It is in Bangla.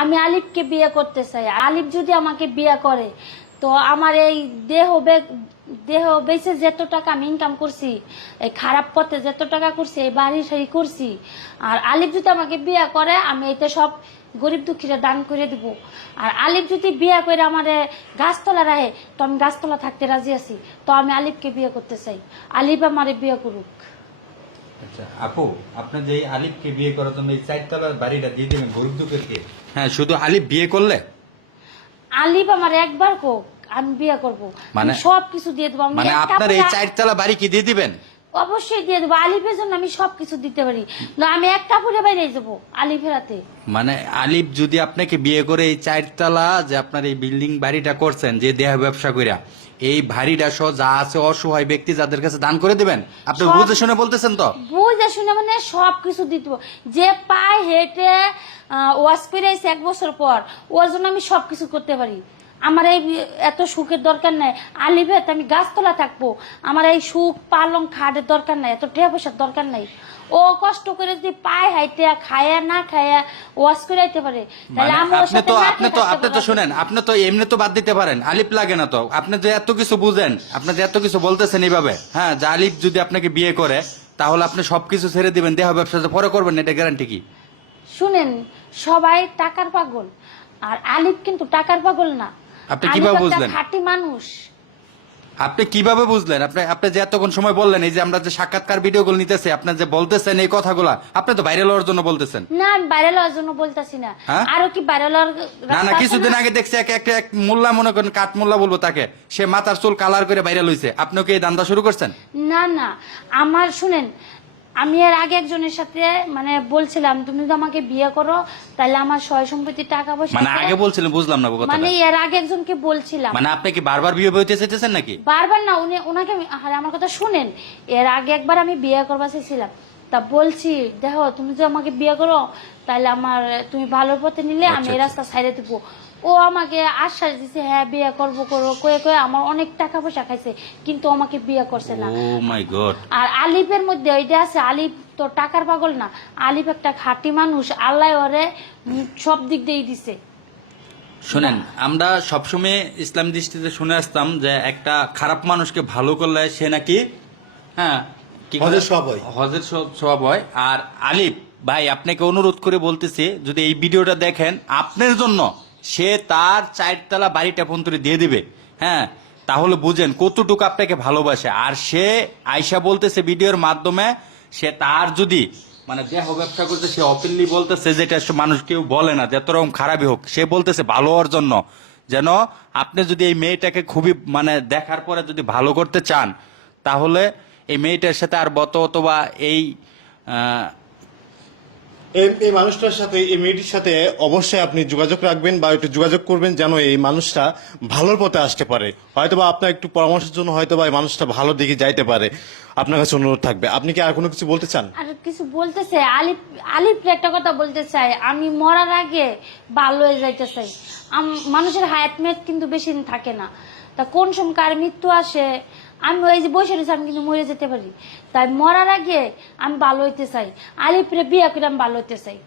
আমি আলিফকে বিয়ে করতে চাই। আলিফ যদি আমাকে বিয়ে করে, তো আমার এই দেহ দেহ বেঁচে যত টাকা আমি ইনকাম করছি, এই খারাপ পথে যত টাকা করছি, এই বাড়ি সারি করছি। আর আলিফ যদি আমাকে বিয়ে করে, আমি এতে সব গরিব দুঃখীরা দান করে দিব। আর আলিফ যদি বিয়ে করে আমার গাছতলা রাহে তো আমি গাছতলা থাকতে রাজি আছি। তো আমি আলিফকে বিয়ে করতে চাই। আলিফ আমারে বিয়ে করুক। আচ্ছা আপু আপনি যে এই আলিফকে বিয়ে করার জন্য এই চারতলার বাড়িটা দিয়ে দেবেন গরিব দুঃখেরকে হ্যাঁ শুধু আলিফ বিয়ে করলে? আলিফ আমার একবার কোক আমি বিয়ে করব। মানে- সব কিছু দিয়ে দেবো। মানে আপনার এই চারতলা বাড়ি কি দিয়ে দিবেন? অবশ্যই দিয়ে দেবো। আলিফের জন্য আমি সব কিছু দিতে পারি। না আমি একটা পরে বাইরে যাব আলিফের হাতে। মানে আলিফ যদি আপনাকে বিয়ে করে এই চারতলা যে আপনার এই বিল্ডিং বাড়িটা করছেন যে দেহ ব্যবসা কইরা এই ভারীটা সহ যা আছে অসহায় ব্যক্তি যাদের কাছে দান করে দিবেন? আপনি বুঝে শুনে বলতেছেন তো? বুঝে শুনে মানে সব কিছু দিতে যে পায় হেঁটে ওয়াশ করে এক বছর পর ওর জন্য আমি সব কিছু করতে পারি। আমার এই এত সুখের দরকার নাই। আলিভেত আমি গাছতলা থাকব। আমার এই সুখ পালং খাটের দরকার নাই এত টেয়া পয়সার দরকার নাই। ও কষ্ট করে যদি পায় হাইতে খায়া না খায়া ওয়াশ করে আইতে পারে মানে আমি ওর আপনি তো আপনি তো আপনি তো শুনেন আপনি তো এমনি তো বাদ দিতে পারেন আলিফ লাগে না তো। আপনি যে এত কিছু বুঝেন আপনি যে এত কিছু বলতেছেন এইভাবে হ্যাঁ যে আলিফ যদি আপনাকে বিয়ে করে তাহলে আপনি সবকিছু ছেড়ে দিবেন দেহ ব্যবসা যে পরে করবেন এটা গ্যারান্টি কি? শুনেন সবাই টাকার পাগল আর আলিফ কিন্তু টাকার পাগল না। আপনি কীভাবে বুঝলেন? খাঁটি মানুষ। আপনি কীভাবে বুঝলেন? আপনি আপনি যে এতক্ষণ সময় বললেন এই যে আমরা যে সাক্ষাৎকার ভিডিওগুলো নিতেছি আপনি যে বলতেছেন এই কথাগুলা আপনি তো ভাইরাল হওয়ার জন্য বলতেছেন। না আমি বাইরে লওয়ার জন্য বলতেছি না। হ্যাঁ? আরও কি বাইরে লওয়ার না না কিছুদিন আগে দেখছি এক এক এক মোল্লা মনে করেন কাঠ মোল্লা বলব তাকে সে মাথার চুল কালার করে ভাইরাল হইছে। আপনিও কি এই দান্দা শুরু করছেন? না না আমার শুনেন আমি এর আগে একজনের সাথে মানে বলছিলাম তুমি যদি আমাকে বিয়ে করো তাহলে আমার সয় সম্পত্তি টাকা পয়সা মানে আগে বলছিলেন বুঝলাম না মানে এর আগে একজনকে বলছিলাম। মানে আপনি কি বারবার বিয়ে হইতে চাইতেছেন নাকি? বারবার না উনি ওনাকে আরে আমার কথা শুনেন। এর আগে একবার আমি বিয়ে করবা চেয়েছিলাম তা বলছি দেখো তুমি যদি আমাকে বিয়ে করো তাহলে আমার তুমি ভালো পথে নিলে আমি আচ্ছা, এই আচ্ছা। রাস্তা ছাইড়ে দেবো ও আমাকে আশ্বাস দিছে হ্যাঁ বিয়ে করব করব কয়ে কয়ে আমার অনেক টাকা পয়সা খাইছে কিন্তু আমাকে বিয়ে করছে না ও মাই গড আর আলিফের মধ্যে ওইটা আছে আলিফ তো টাকার পাগল না আলিফ একটা খাঁটি মানুষ আল্লাহ ওরে সব দিক দিয়েই দিছে শোনেন আমরা সবসময় ইসলাম দৃষ্টিতে শুনে আসতাম যে একটা খারাপ মানুষকে ভালো করলে সে নাকি হ্যাঁ? হজের সওয়াব হয়। হজের সব- হয়। আর আলিফ ভাই আপনাকে অনুরোধ করে বলতেছি যদি এই ভিডিওটা দেখেন আপনার জন্য সে তার চারতলা বাড়িটা ফোন করে দিয়ে দিবে। হ্যাঁ তাহলে বুঝেন কতটুকু আপনাকে ভালোবাসে। আর সে আয়সা বলতেছে ভিডিওর মাধ্যমে সে তার যদি মানে দেহ ব্যবসা করতে সে অপেনলি বলতেছে যেটা মানুষ কেউ বলে না যত রকম খারাপই হোক সে বলতেছে ভালো হওয়ার জন্য। যেন আপনি যদি এই মেয়েটাকে খুবই মানে দেখার পরে যদি ভালো করতে চান তাহলে এই মেয়েটার সাথে আর বত অথবা এই এই এই মানুষটার সাথে এই মেয়েটির সাথে অবশ্যই আপনি যোগাযোগ রাখবেন বা একটু যোগাযোগ করবেন যেন এই মানুষটা ভালোর পথে আসতে পারে। হয়তোবা আপনার একটু পরামর্শের জন্য হয়তোবা এই মানুষটা ভালো দিকে যাইতে পারে। আপনার কাছে অনুরোধ থাকবে। আপনি কি আর কোনো কিছু বলতে চান? আর কিছু বলতে চাই। আলিফ আলিফ একটা কথা বলতে চাই। আমি মরার আগে ভালো হয়ে যাইতে চাই। আম- মানুষের হায়াত মেয়াদ কিন্তু বেশি দিন থাকে না। তা কোন সময় কার মৃত্যু আসে আমি ওই যে বসে রয়েছি, আমি কিন্তু মরে যেতে পারি। তাই মরার আগে আমি ভালো হইতে চাই। আলিপুরে বিয়ে করে আমি ভালো হইতে চাই।